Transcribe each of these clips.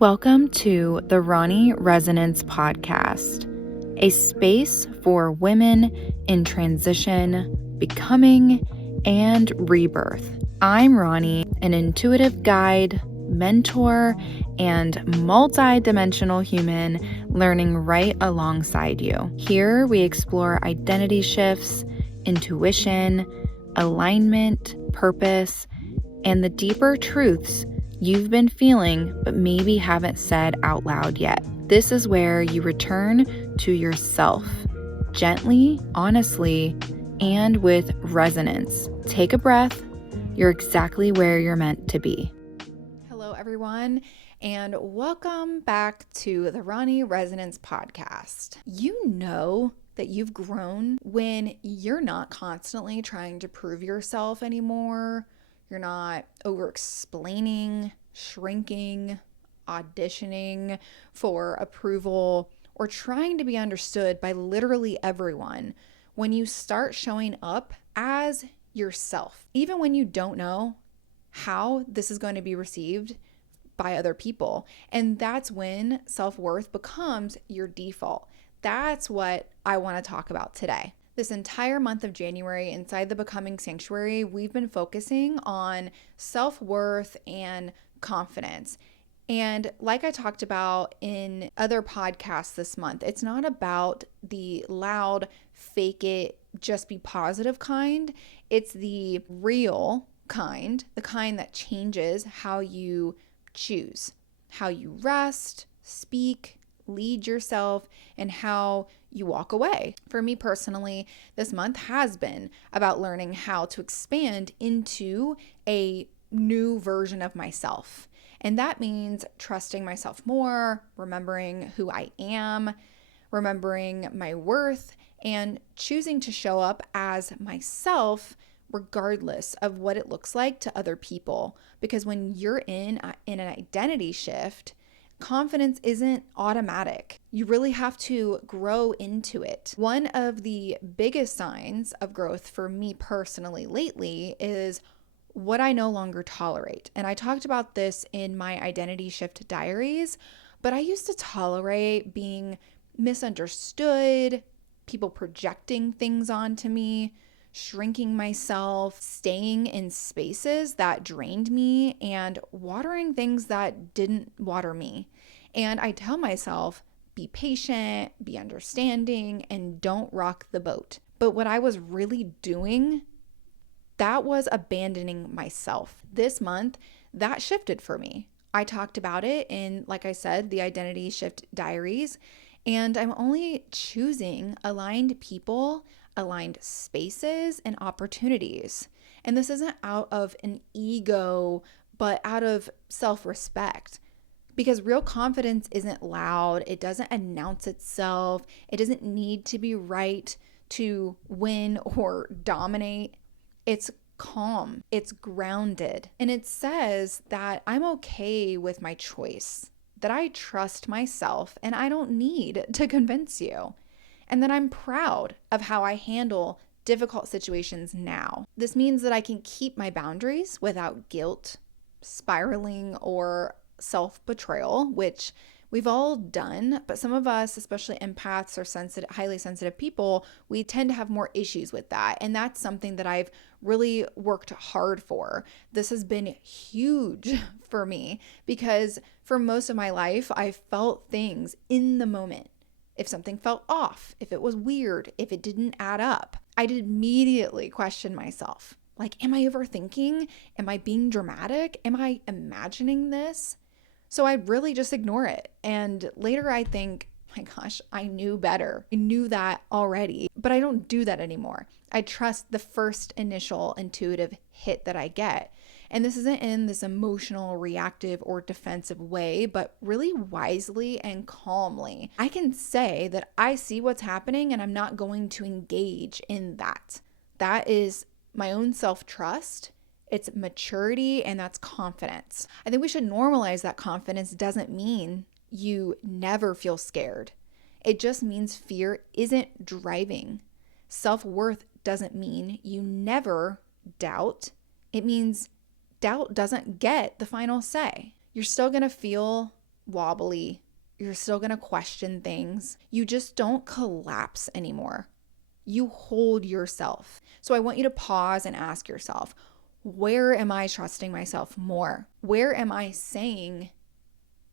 Welcome to the Ronni Resonance Podcast, a space for women in transition, becoming, and rebirth. I'm Ronni, an intuitive guide, mentor, and multi-dimensional human learning right alongside you. Here we explore identity shifts, intuition, alignment, purpose, and the deeper truths you've been feeling but maybe haven't said out loud yet. This is where you return to yourself, gently, honestly, and with resonance. Take a breath. You're exactly where you're meant to be. Hello, everyone, and welcome back to the Ronni Resonance Podcast. You know that you've grown when you're not constantly trying to prove yourself anymore. You're not over-explaining, shrinking, auditioning for approval, or trying to be understood by literally everyone when you start showing up as yourself, even when you don't know how this is going to be received by other people. And that's when self-worth becomes your default. That's what I want to talk about today. This entire month of January inside the Becoming Sanctuary, we've been focusing on self-worth and confidence. And like I talked about in other podcasts this month, it's not about the loud, fake it, just be positive kind. It's the real kind, the kind that changes how you choose, how you rest, speak, lead yourself, and how you walk away. For me personally, this month has been about learning how to expand into a new version of myself. And that means trusting myself more, remembering who I am, remembering my worth, and choosing to show up as myself regardless of what it looks like to other people. Because when you're in an identity shift, confidence isn't automatic. You really have to grow into it. One of the biggest signs of growth for me personally lately is what I no longer tolerate. And I talked about this in my identity shift diaries, but I used to tolerate being misunderstood, people projecting things onto me, shrinking myself, staying in spaces that drained me, and watering things that didn't water me. And I tell myself, be patient, be understanding, and don't rock the boat. But what I was really doing, that was abandoning myself. This month, that shifted for me. I talked about it in, like I said, the Identity Shift Diaries, and I'm only choosing aligned people, aligned spaces, and opportunities. And this isn't out of an ego, but out of self-respect. Because real confidence isn't loud, it doesn't announce itself, it doesn't need to be right to win or dominate. It's calm, it's grounded, and it says that I'm okay with my choice, that I trust myself and I don't need to convince you, and that I'm proud of how I handle difficult situations now. This means that I can keep my boundaries without guilt, spiraling, or self-betrayal, which we've all done, but some of us, especially empaths or highly sensitive people, we tend to have more issues with that. And that's something that I've really worked hard for. This has been huge for me because for most of my life, I felt things in the moment. If something felt off, if it was weird, if it didn't add up, I'd immediately question myself. Like, am I overthinking? Am I being dramatic? Am I imagining this? So I'd really just ignore it. And later I think, my gosh, I knew better. I knew that already, but I don't do that anymore. I trust the first initial intuitive hit that I get. And this isn't in this emotional, reactive, or defensive way, but really wisely and calmly. I can say that I see what's happening and I'm not going to engage in that. That is my own self-trust. It's maturity, and that's confidence. I think we should normalize that confidence doesn't mean you never feel scared. It just means fear isn't driving. Self-worth doesn't mean you never doubt. It means doubt doesn't get the final say. You're still going to feel wobbly. You're still going to question things. You just don't collapse anymore. You hold yourself. So I want you to pause and ask yourself, where am I trusting myself more? Where am I saying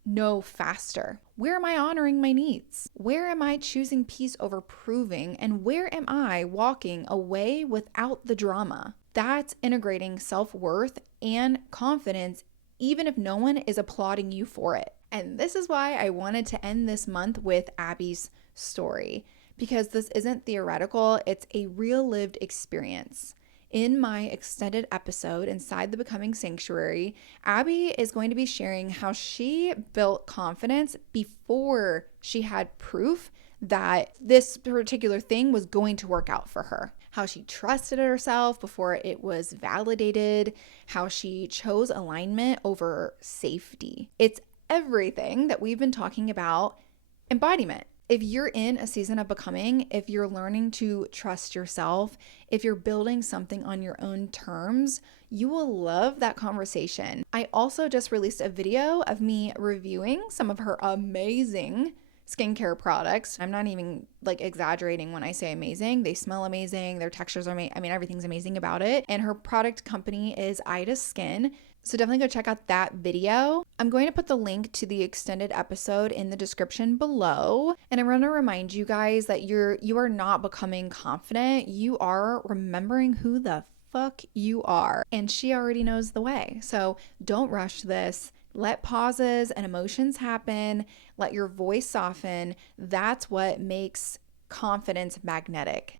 no faster? Where am I honoring my needs? Where am I choosing peace over proving? And where am I walking away without the drama? That's integrating self-worth and confidence, even if no one is applauding you for it. And this is why I wanted to end this month with Abby's story, because this isn't theoretical, it's a real lived experience. In my extended episode inside the Becoming Sanctuary, Abby is going to be sharing how she built confidence before she had proof that this particular thing was going to work out for her. How she trusted herself before it was validated, how she chose alignment over safety. It's everything that we've been talking about embodiment. If you're in a season of becoming, if you're learning to trust yourself, if you're building something on your own terms, you will love that conversation. I also just released a video of me reviewing some of her amazing skincare products. I'm not even exaggerating when I say amazing. They smell amazing. Their textures are amazing. I mean, everything's amazing about it. And her product company is Ida Skin. So definitely go check out that video. I'm going to put the link to the extended episode in the description below. And I want to remind you guys that you are not becoming confident. You are remembering who the fuck you are. And she already knows the way. So don't rush this. Let pauses and emotions happen. Let your voice soften. That's what makes confidence magnetic.